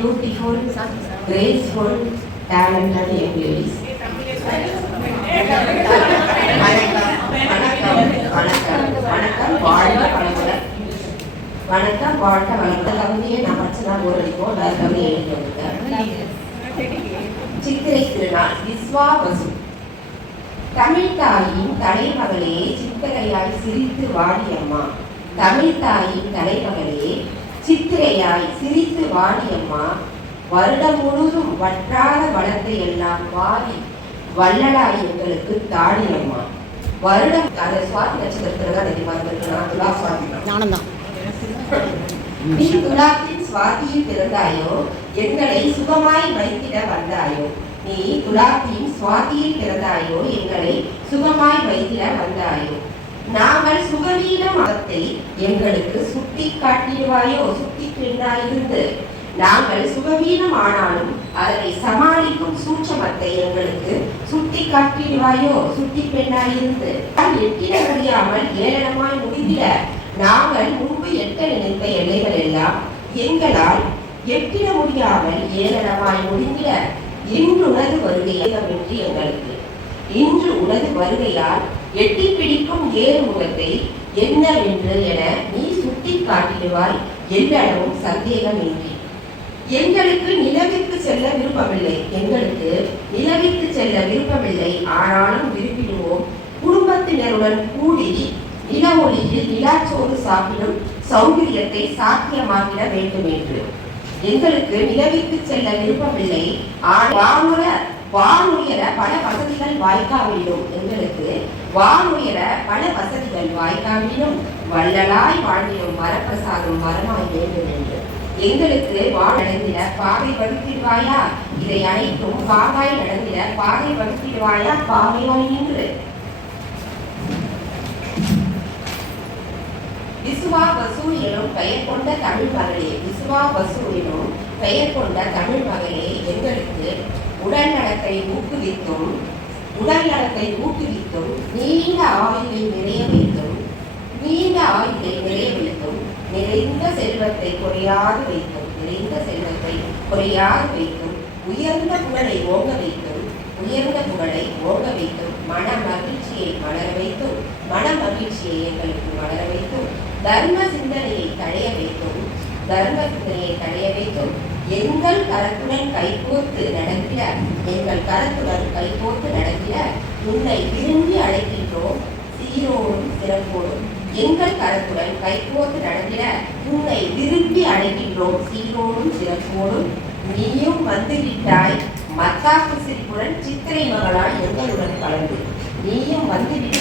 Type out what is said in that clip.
beautiful, graceful, talented young ladies. வணக்கம் வாழ்க்கை வளர்ந்த கவிதையை நான் அர்ச்சனா போரடிப்போம். வேறு கவிதையை எழுதி வந்துட்டேன். சித்திரை திருநாள் விஸ்வா வசு. தமிழ் தாயின் தலைமகளே சித்திரையாய் சிரித்து வாடியம்மா. தமிழ் தாயின் தலைமகளே சித்திரையாய் சிரித்து வாடியம்மா. வருடம் முழுதும் வற்றாத வளத்தை எல்லாம் வாரி வள்ளலாய் எங்களுக்கு தாடியம்மா. வருடம் அந்த சுவாதி நட்சத்திரத்துல தான் தெரியுமா? துலா சுவாதி நீ துலாத்தின் சுவாதியில் பிறந்தாயோ எங்களை சுகமாய் வைத்திட வந்தாயோ. நீ துலாத்தின் சுவாதியில் பிறந்தாயோ எங்களை சுகமாய் வைத்திட வந்தாயோ. நாங்கள் சுகவீன மதத்தை எங்களுக்கு சுட்டி காட்டிடுவாயோ. சுட்டி பெண்ணாயிருந்து நாங்கள் சுகவீனம் ஆனாலும் அதனை சமாளிக்கும் சூட்சமத்தை எங்களுக்கு சுட்டி காட்டிடுவாயோ. சுட்டி பெண்ணாயிருந்து எட்டிட முடியாமல் ஏளனமாய் முடிந்திட நாங்கள் முன்பு எட்ட நினைத்த எல்லைகள் எல்லாம் எங்களால் எட்டிட முடியாமல் ஏளனமாய் முடிந்திட இன்று உனது வருகையின்றி எங்களுக்கு இன்று உனது வருகையால் எட்டி பிடிக்கும் ஏறு முகத்தை என்னவென்று என நீ சுட்டி காட்டிடுவாய் எல்லளவும் சந்தேகமின்றி. எங்களுக்கு நிலவிற்கு செல்ல விருப்பமில்லை. எங்களுக்கு நிலவிற்கு செல்ல விருப்பமில்லை. ஆனாலும் விரும்பிடுவோம் குடும்பத்தினருடன் கூடி நில ஒளியில் நிலாச்சோறு சாப்பிடும் சௌகரியத்தை சாத்தியமாக்கிட வேண்டும் என்று. எங்களுக்கு நிலவிற்கு செல்ல விருப்பமில்லை. வானுயர பல வசதிகள் வாய்க்காவிடும். எங்களுக்கு வானுயர பல வசதிகள் வாய்க்காவிடும் வள்ளலாய் வாழ்ந்திடும் வரப்பிரசாதம் வரமாய் வேண்டும் என்று. எங்களுக்கு நடந்திட பாதை வகுத்திடுவாயா. இதை அனைத்தும் பாவாய் நடந்திட பாதை வகுத்திடுவாயா. பாவையாய் நின்று விசுவா வசு எனும் பெயர் கொண்ட தமிழ் மகளே. விசுவா வசு எனும் பெயர் கொண்ட தமிழ் மகளே எங்களுக்கு உடல் நலத்தை ஊக்குவித்தும் நீண்ட ஆயுளை நிறைய வைத்தும் நிறைந்த செல்வத்தை குறையாது வைத்தும் உயர்ந்த புகழை ஓங்க வைத்தும் மன மகிழ்ச்சியை எங்களுக்கு வளர வைத்தும் தர்ம சிந்தனையை தடைய வைத்தும் எங்கள் கரத்துடன் கைகோர்த்து நடத்திட உன்னை விரும்பி அழைக்கின்றோம் சீரோடும் சிறப்போடும். எங்கள் கரத்துடன் கைகோர்த்து நடத்திட உன்னை விரும்பி அழைக்கின்றோம் சீரோடும் சிறப்போடும். நீயும் வந்துவிட்டாய் மத்தாப்பு சிரிப்புடன் சித்திரை மகளாய் எங்களுடன் கலந்து. நீயும் வந்துவிட்டு